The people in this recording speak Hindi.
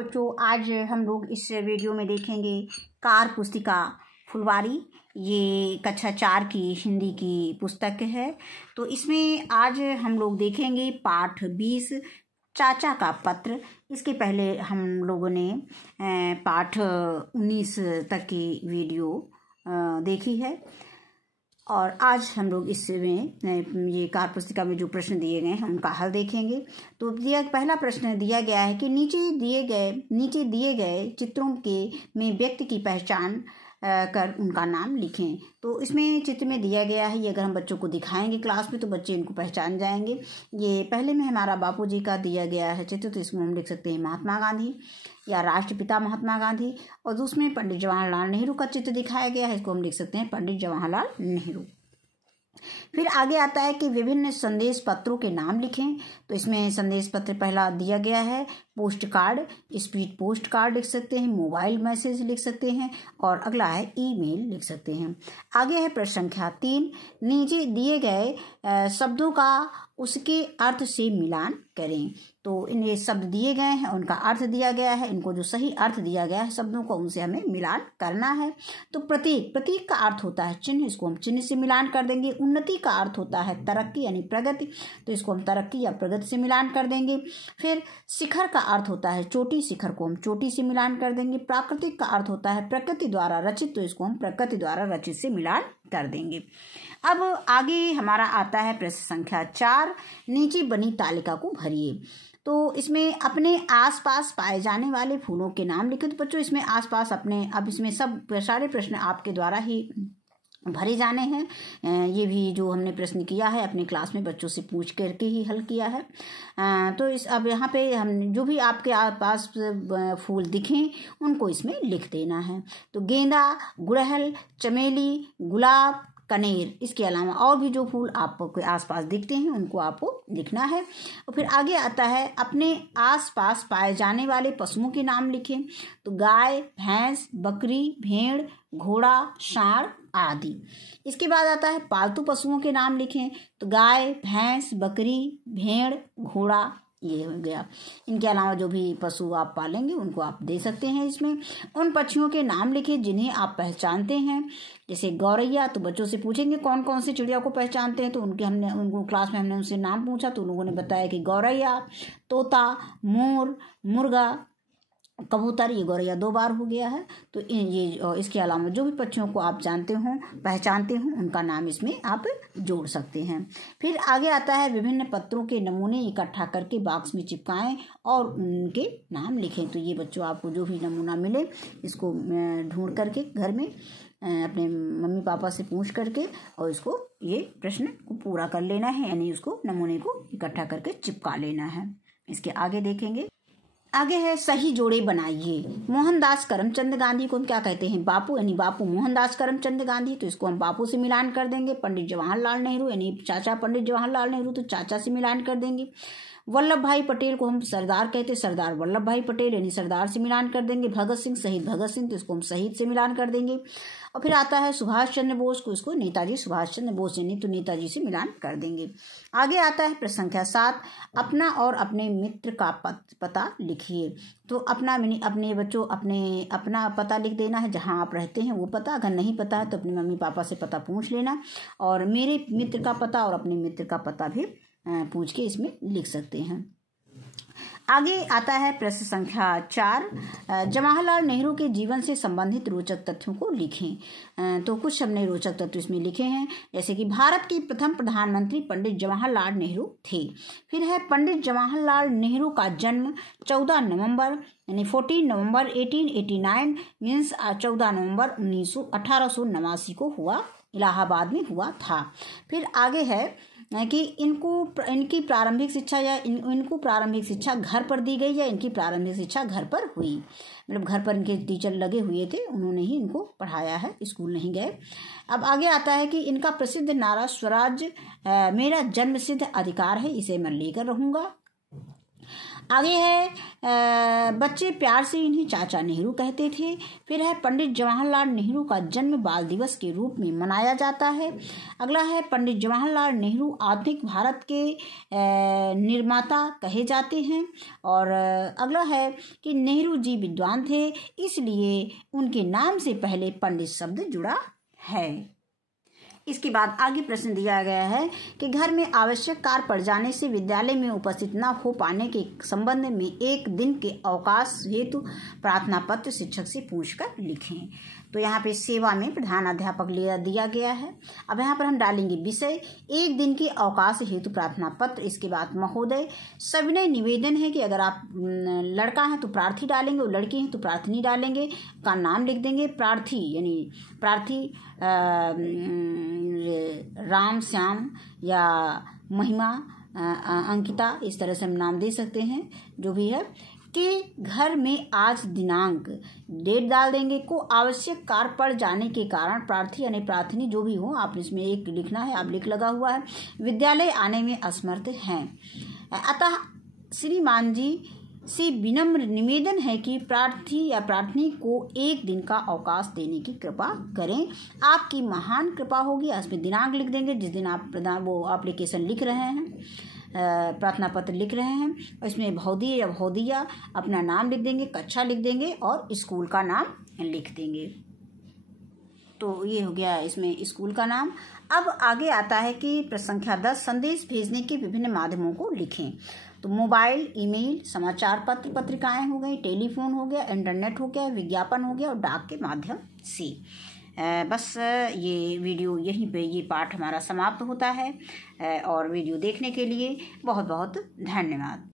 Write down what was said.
बच्चों, आज हम लोग इस वीडियो में देखेंगे कार पुस्तिका फुलवारी। ये कक्षा 4 की हिंदी की पुस्तक है। तो इसमें आज हम लोग देखेंगे पाठ 20 चाचा का पत्र। इसके पहले हम लोगों ने पाठ 19 तक की वीडियो देखी है और आज हम लोग इसमें ये कार पुस्तिका में जो प्रश्न दिए गए हैं उनका हल देखेंगे। तो पहला प्रश्न दिया गया है कि नीचे दिए गए चित्रों में व्यक्ति की पहचान कर उनका नाम लिखें। तो इसमें चित्र में दिया गया है, ये अगर हम बच्चों को दिखाएंगे क्लास में तो बच्चे इनको पहचान जाएंगे। ये पहले में हमारा बापूजी का दिया गया है चित्र, तो इसमें हम लिख सकते हैं महात्मा गांधी या राष्ट्रपिता महात्मा गांधी। और दूसरे में पंडित जवाहरलाल नेहरू का चित्र दिखाया गया है, इसको हम लिख सकते हैं पंडित जवाहरलाल नेहरू। फिर आगे आता है कि विभिन्न संदेश पत्रों के नाम लिखें। तो इसमें संदेश पत्र पहला दिया गया है post card, speed post card लिख सकते हैं, मोबाइल मैसेज लिख सकते हैं और अगला है ईमेल लिख सकते हैं। आगे है प्रश्न संख्या 3, नीचे दिए गए शब्दों का उसके अर्थ से मिलान करें। तो इन ये शब्द दिए गए हैं, उनका अर्थ दिया गया है, इनको जो सही अर्थ दिया गया है शब्दों को उनसे हमें मिलान करना है। तो प्रतीक का अर्थ होता है चिन्ह, इसको हम चिन्ह से मिलान कर देंगे। उन्नति का अर्थ होता है तरक्की यानी प्रगति, तो इसको हम तरक्की या प्रगति से मिलान कर देंगे। फिर शिखर का अर्थ होता है चोटी, शिखर को हम चोटी से मिलान कर देंगे। प्राकृतिक का अर्थ होता है प्रकृति द्वारा रचित, तो इसको हम प्रकृति द्वारा रचित से मिलान कर देंगे। अब आगे हमारा आता है प्रश्न संख्या 4, नीचे बनी तालिका को भरिए। तो इसमें अपने आसपास पाए जाने वाले फूलों के नाम लिखे। तो बच्चों इसमें आसपास अब इसमें सब सारे प्रश्न आपके द्वारा ही भरे जाने हैं। ये भी जो हमने प्रश्न किया है अपने क्लास में बच्चों से पूछ करके ही हल किया है। तो अब यहाँ पे हम जो भी आपके पास फूल दिखें उनको इसमें लिख देना है। तो गेंदा, गुड़हल, चमेली, गुलाब, कनेर, इसके अलावा और भी जो फूल आपके आसपास दिखते हैं उनको आपको लिखना है। और फिर आगे आता है अपने आसपास पाए जाने वाले पशुओं के नाम लिखें। तो गाय, भैंस, बकरी, भेड़, घोड़ा, सांड आदि। इसके बाद आता है पालतू पशुओं के नाम लिखें। तो गाय, भैंस, बकरी, भेड़, घोड़ा, ये हो गया। इनके अलावा जो भी पशु आप पालेंगे उनको आप दे सकते हैं। इसमें उन पक्षियों के नाम लिखें जिन्हें आप पहचानते हैं। जैसे गौरैया, तो बच्चों से पूछेंगे कौन कौन सी चिड़िया को पहचानते हैं, तो उनको क्लास में हमने उनसे नाम पूछा तो लोगों ने बताया कि गौरैया, तोता, मोर, मुर्गा, कबूतर। ये गौरैया 2 बार हो गया है। तो ये इसके अलावा जो भी पक्षियों को आप जानते हो पहचानते हो उनका नाम इसमें आप जोड़ सकते हैं। फिर आगे आता है विभिन्न पत्रों के नमूने इकट्ठा करके बॉक्स में चिपकाएं और उनके नाम लिखें। तो ये बच्चों आपको जो भी नमूना मिले इसको ढूंढ करके घर में अपने मम्मी पापा से पूछ करके और इसको ये प्रश्न को पूरा कर लेना है, यानी उसको नमूने को इकट्ठा करके चिपका लेना है। इसके आगे देखेंगे। आगे है सही जोड़े बनाइए। मोहनदास करमचंद गांधी को हम क्या कहते हैं? बापू, यानी बापू मोहनदास करमचंद गांधी, तो इसको हम बापू से मिलान कर देंगे। पंडित जवाहरलाल नेहरू यानी चाचा पंडित जवाहरलाल नेहरू, तो चाचा से मिलान कर देंगे। वल्लभ भाई पटेल को हम सरदार कहते, सरदार वल्लभ भाई पटेल यानी सरदार से मिलान कर देंगे। भगत सिंह, शहीद भगत सिंह, तो इसको हम शहीद से मिलान कर देंगे। और फिर आता है सुभाष चंद्र बोस को, इसको नेताजी सुभाष चंद्र बोस यानी तो नेताजी से मिलान कर देंगे। आगे आता है प्रश्न संख्या 7, अपना और अपने मित्र का पता लिखिए। तो अपने बच्चों अपना पता लिख देना है, जहां आप रहते हैं वो पता। अगर नहीं पता है तो अपने मम्मी पापा से पता पूछ लेना और मेरे मित्र का पता और अपने मित्र का पता भी पूछ के इसमें लिख सकते हैं। आगे आता है प्रश्न संख्या 4, जवाहरलाल नेहरू के जीवन से संबंधित रोचक तथ्यों को लिखें। तो कुछ हमने रोचक तथ्य इसमें लिखे हैं, जैसे कि भारत के प्रथम प्रधानमंत्री पंडित जवाहरलाल नेहरू थे। फिर है पंडित जवाहरलाल नेहरू का जन्म 14 नवंबर यानी 14 नवंबर 1889 मीन्स 14 नवंबर 1889 को हुआ, इलाहाबाद में हुआ था। फिर आगे है कि इनकी प्रारंभिक शिक्षा या इनको प्रारंभिक शिक्षा घर पर दी गई या इनकी प्रारंभिक शिक्षा घर पर हुई, मतलब घर पर इनके टीचर लगे हुए थे, उन्होंने ही इनको पढ़ाया है, स्कूल नहीं गए। अब आगे आता है कि इनका प्रसिद्ध नारा स्वराज मेरा जन्मसिद्ध अधिकार है, इसे मैं लेकर रहूंगा। आगे है बच्चे प्यार से इन्हें चाचा नेहरू कहते थे। फिर है पंडित जवाहरलाल नेहरू का जन्म बाल दिवस के रूप में मनाया जाता है। अगला है पंडित जवाहरलाल नेहरू आधुनिक भारत के निर्माता कहे जाते हैं। और अगला है कि नेहरू जी विद्वान थे, इसलिए उनके नाम से पहले पंडित शब्द जुड़ा है। इसके बाद आगे प्रश्न दिया गया है कि घर में आवश्यक कार्य पड़ जाने से विद्यालय में उपस्थित न हो पाने के संबंध में एक दिन के अवकाश हेतु प्रार्थना पत्र शिक्षक से पूछकर लिखें। तो यहाँ पे सेवा में प्रधान अध्यापक दिया गया है। अब यहाँ पर हम डालेंगे विषय, एक दिन के अवकाश हेतु प्रार्थना पत्र। इसके बाद महोदय, सविनय निवेदन है कि अगर आप लड़का हैं तो प्रार्थी डालेंगे और लड़की हैं तो प्रार्थनी डालेंगे, का नाम लिख देंगे। प्रार्थी यानी प्रार्थी राम, श्याम या महिमा, अंकिता, इस तरह से हम नाम दे सकते हैं, जो भी है। कि घर में आज दिनांक, डेट डाल देंगे। को आवश्यक कार्य पड़ जाने के कारण प्रार्थी यानी प्रार्थनी जो भी हो, आप इसमें एक लिखना है, आप लिख लगा हुआ है। विद्यालय आने में असमर्थ हैं, अतः श्रीमान जी से विनम्र निवेदन है कि प्रार्थी या प्रार्थनी को एक दिन का अवकाश देने की कृपा करें। आपकी महान कृपा होगी। इसमें दिनांक लिख देंगे जिस दिन आप वो एप्लीकेशन लिख रहे हैं, प्रार्थना पत्र लिख रहे हैं। इसमें भौदी या भौदिया अपना नाम लिख देंगे, कक्षा लिख देंगे और स्कूल का नाम लिख देंगे। तो ये हो गया इसमें स्कूल का नाम। अब आगे आता है कि प्रश्न संख्या 10, संदेश भेजने के विभिन्न माध्यमों को लिखें। तो मोबाइल, ईमेल, समाचार पत्र, पत्रिकाएं हो गई, टेलीफोन हो गया, इंटरनेट हो गया, विज्ञापन हो गया और डाक के माध्यम से। बस ये वीडियो यहीं पे ये पाठ हमारा समाप्त होता है। और वीडियो देखने के लिए बहुत बहुत धन्यवाद।